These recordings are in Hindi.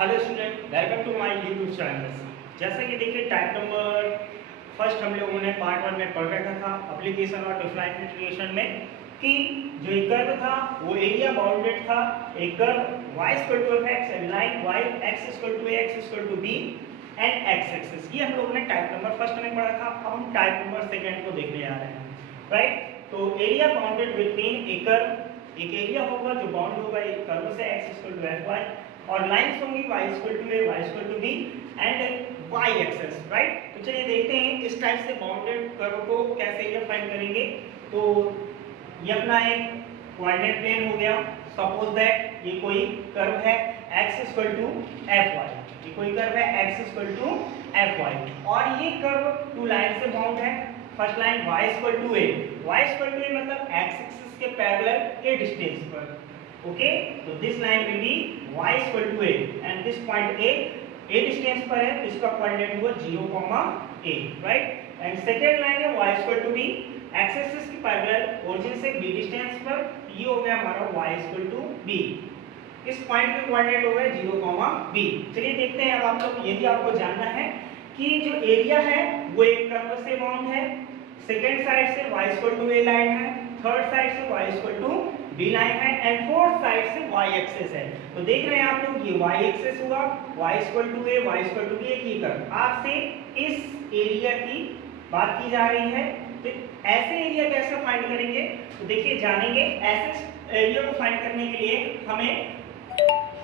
Hello student, welcome to my YouTube channel. जैसा कि देखिए टाइप नंबर फर्स्ट हम लोगों ने पार्ट 1 में पढ़ रखा था एप्लीकेशन और डिफरेंट इंटीग्रेशन में कि जो एक कर्व था वो एरिया बाउंडेड था। एक curve y equal to x and line y x equal to a x equal to b and x axis. ये हम लोगों ने टाइप नंबर फर्स्ट में पढ़ा था। अब हम टाइप नंबर सेकंड को देखने जा रहे हैं, राइट। तो एरिया बाउंडेड बिटवीन एक कर्व, एक एरिया होगा जो बाउंड होगा एक कर्व से x इक्वल टू fy और लाइंस होंगी y equal to a, y equal to b and y axis, right. तो चलिए देखते हैं इस टाइप से बाउंडेड कर्व को कैसे एरिया फाइंड करेंगे। तो ये अपना एक कोऑर्डिनेट प्लेन हो गया। सपोज दैट ये कोई कर्व है x इक्वल टू fy, ये कोई कर्व है x इक्वल टू fy और ये कर्व टू लाइन से बाउंड है। First line y equal to a, y equal to a मतलब x एक्सिस के पैरेलल a डिस्टेंस पर। ओके, तो this line will be y equal to a and this point a distance पर है, तो इसका कोऑर्डिनेट हुआ 0, a, right. And second line है y equal to b, x axis के पैरेलल ओरिजिन से b डिस्टेंस पर, ये हो गया हमारा y इक्वल टू b। इस पॉइंट का कोऑर्डिनेट हो गया 0, b। चलिए देखते हैं। अब आप लोग यदि आपको जानना है कि जो एरिया है वो एक कर्व से बाउंड है, सेकंड साइड से y equal to a line है, थर्ड साइड से y equal to b line है एंड फोर्थ साइड से y एक्सिस है। तो देख रहे हैं आप लोग ये y एक्सिस हुआ, y equal to a, y equal to b एक ही कर्व। आपसे इस एरिया की बात की जा रही है, तो ऐसे एरिया कैसे फाइंड करेंगे तो देखिए जानेंगे। ऐसे एरिया को फाइंड करने के लिए हमें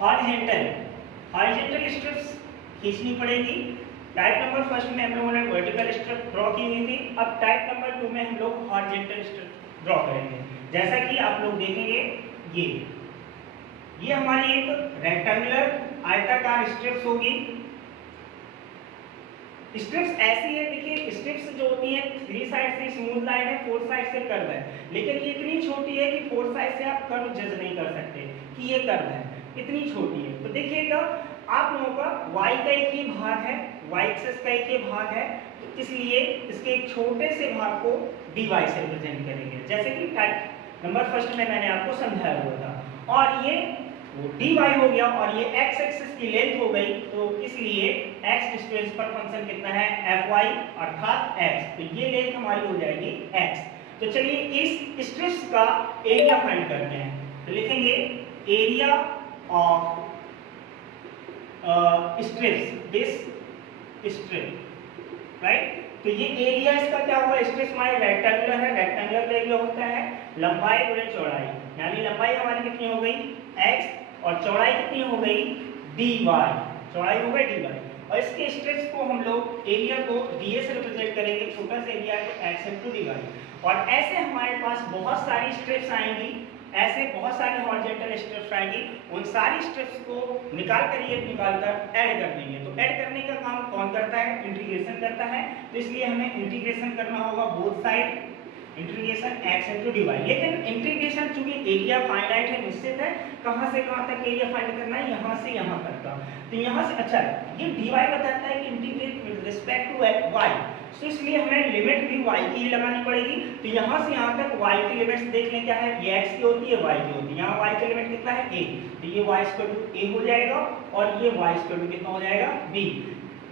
हॉरिजॉन्टल स्ट्रिप्स खींचनी पड़ेगी। टाइप नंबर फर्स्ट में हम लोगों ने वर्टिकल स्ट्रिप ड्रॉ की हुई थी। अब टाइप नंबर 2 में हम लोग हॉरिजॉन्टल स्ट्रिप ड्रॉ करेंगे। जैसा कि आप लोग देखेंगे ये हमारी एक रेक्टेंगुलर आयताकार स्ट्रिप्स होगी। स्ट्रिप्स ऐसी है, देखिए स्ट्रिप्स जो होती है 3 साइड से स्मूथ लाइन है, 4 साइड से कर्व है, लेकिन ये इतनी छोटी है कि 4 साइड से आप कर्व जज नहीं कर सकते कि ये कर्व है, इतनी छोटी है। तो देखिएगा आप लोगों का y का एक ही भाग है, y एक्सिस का एक ही भाग है, तो इसलिए इसके एक छोटे से भाग को dy से रिप्रेजेंट करेंगे, जैसे कि टाइप नंबर फर्स्ट में मैंने आपको समझाया हुआ था। और ये वो dy हो गया और ये x एक्सिस की लेंथ हो गई, तो इसलिए x डिस्टेंस पर फंक्शन कितना है fy अर्थात x, तो ये लेंथ हमारी हो जाएगी x। तो चलिए इस स्ट्रिप्स का एरिया फाइंड करते हैं। तो लिखेंगे area of strips, this strip, right. तो ये एरिया इसका क्या हुआ, स्ट्रिप्स हमारे रेक्टेंगुलर है, रेक्टेंगुलर का एरिया होता है लंबाई गुणे चौड़ाई, यानी लंबाई हमारी कितनी हो गई x और चौड़ाई कितनी हो गई dy, चौड़ाई हो गई dy। और इसके स्ट्रिप्स को हम लोग एरिया को dA से रिप्रेजेंट करेंगे, छोटा सा एरिया है x into dy। और ऐसे हमारे पास बहुत सारी स्ट्रिप्स आएंगी, ऐसे बहुत सारे हॉरिजॉन्टल स्ट्रिप्स आएंगी, उन सारी स्ट्रिप्स को निकालकर ऐड कर देंगे। तो ऐड करने का काम कौन करता है, इंटीग्रेशन करता है, तो इसलिए हमें इंटीग्रेशन करना होगा both side, integration x into dy। लेकिन इंटीग्रेशन चूंकि एरिया फाइनाइट है, निश्चित है, कहां से कहां तक एरिया फाइंड करना है, यहां से यहां तक का। तो यहां से अच्छा ये dy बताता है कि integrate with respect to y, तो इसलिए हमें लिमिट भी y की ही लगानी पड़ेगी। तो यहां से यहां तक y की लिमिट्स देख लें क्या है, ये x की होती है, y की होती है। यहां y की लिमिट कितना है a, तो ये y इक्वल टू a हो जाएगा और ये y इक्वल टू कितना हो जाएगा b।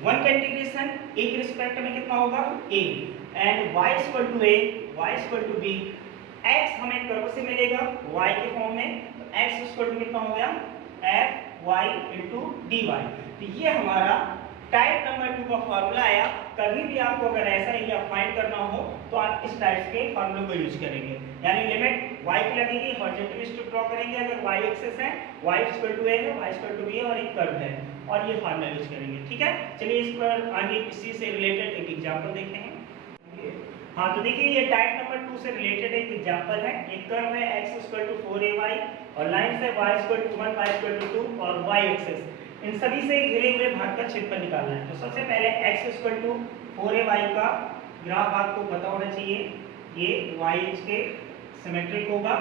वन का इंटीग्रेशन a के रिस्पेक्ट में कितना होगा a and y equal to a, y equal to b। x हमें कर्व से मिलेगा y के फॉर्म में, तो x इक्वल टू कितना हो गया fy into dy। तो ये हमारा टाइप नंबर 2 का फॉर्मूला आया। कभी भी आपको अगर ऐसा एरिया फाइंड करना हो तो आप इस टाइप के फॉर्मूले को यूज करेंगे, यानी लिमिट y की लगेगी, हॉरिजॉन्टल स्ट्रिप ड्रॉ करेंगे, अगर y एक्सिस है y इक्वल टू a है, y इक्वल टू b है और एक कर्व है, और ये फॉर्मूला यूज करेंगे। ठीक है, चलिए इस पर आगे इसी से रिलेटेड एक एग्जांपल देखते हैं। हाँ, तो देखिए ये टाइप नंबर 2 से रिलेटेड एक एग्जांपल है। एक कर्व है x इक्वल टू 4ay और लाइन है y equal to 1, y equal to 2 और y एक्सिस, इन सभी से घिरे हुए भाग का क्षेत्रफल निकालना है। तो सबसे पहले x इक्वल टू 4ay का ग्राफ आपको पता होना चाहिए, ये y के सिमेट्रिक होगा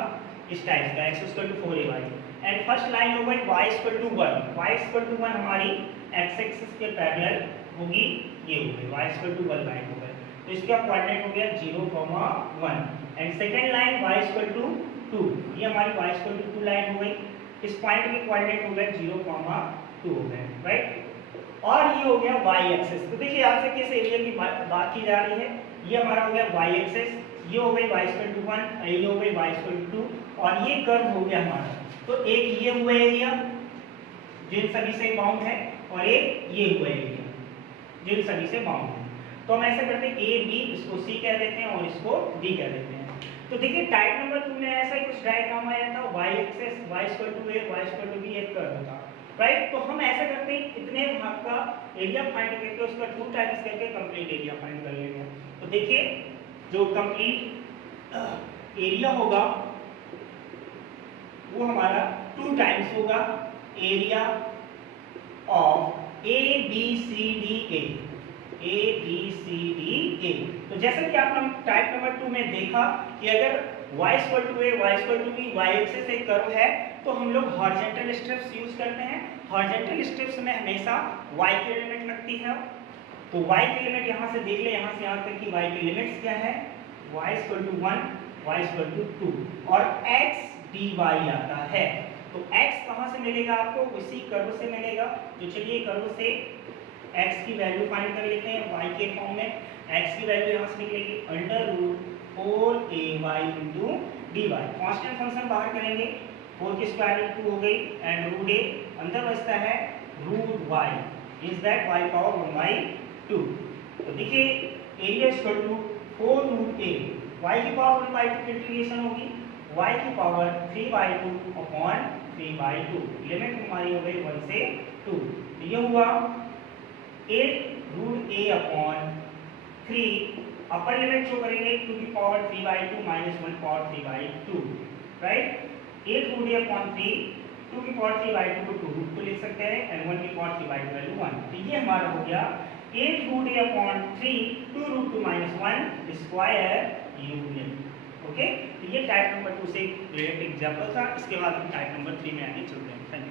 इस टाइप का, x equal to 4ay and first line होगा y equal to 1, y equal to 1 हमारी x एक्सिस के पैरेलल होगी, ये हो गई y इक्वल टू 1 लाइन हो गई। तो इसका कोऑर्डिनेट हो गया 0, 1 and second line y equal to 2, ये हमारी y इक्वल टू 2 लाइन हो गई। इस पॉइंट के कोऑर्डिनेट हो गए 0, 2 हो गए, राइट। और ये हो गया वाई एक्सेस। तो देखिए यहाँ से किस एरिया की बात की जा रही है, ये हमारा हो गया वाई एक्सेस, ये हो गई y इक्वल टू 1, ये हो गई y इक्वल टू 2 और ये कर्व हो गया हमारा। तो एक ये हुआ एरिया जिन सभी से बाउंड है और एक ये हुआ एरिया जिन सभी से बाउंड है। तो हम ऐसा करते हैं ए बी, इसको सी कह देते हैं और इसको डी कह देते हैं। तो देखिए टाइप नंबर 2 में ऐसा ही कुछ डायग्राम आया था, y axis y equal to a y equal to b एक कर्व था, राइट। तो हम ऐसा करते हैं इतने भाग का एरिया फाइंड करके उसका 2 टाइम्स करके कंप्लीट एरिया फाइंड कर लेंगे। तो देखिए जो कंप्लीट एरिया होगा वो हमारा 2 टाइम्स होगा area of A B C D A, A B C D A. तो जैसा कि आपने टाइप नंबर 2 में देखा कि अगर y equal to a y equal to b y axis एक कर्व है तो हम लोग हॉरिजॉन्टल स्ट्रिप्स यूज करते हैं। हॉरिजॉन्टल स्ट्रिप्स में हमेशा y की लिमिट लगती है। तो y की लिमिट यहाँ से देख ले, यहाँ से यहाँ तक की y की लिमिट्स क्या है, y equal to 1 y equal to 2 और x dy आता है। तो x कहाँ से मिलेगा आपको, उसी कर्व से मिलेगा। तो चलिए कर्व से x की वैल्यू फाइंड कर लेते हैं y के फॉर्म में। x की वैल्यू यहाँ से निकलेगी √4ay into dy। Constant function बाहर करेंगे, 4 की स्क्वायर रूट 2 हो गई एंड √a अंदर बचता है √y, is that y power 1/2। तो देखिए area equal to 4√a, y की पावर 1/2 की इंटीग्रेशन होगी y की पावर 3/2 अपॉन 3/2। लिमिट हमारी हो गई 1 से 2। ये हुआ 8√a upon 3, upper limit show करेंगे 2 की power 3/2 minus 1 power 3/2, right. 8√a upon 3, 2 की पावर 3/2 को 2 रूट को लिख सकते हैं एंड 1 की पावर 3/2 वैल्यू 1। तो ये हमारा हो गया 8√a upon 3 2√2 minus 1 square unit. Okay, तो ये टाइप नंबर 2 से रिलेटेड एग्जाम्पल था। इसके बाद हम टाइप नंबर 3 में आगे चलते हैं। Thank you.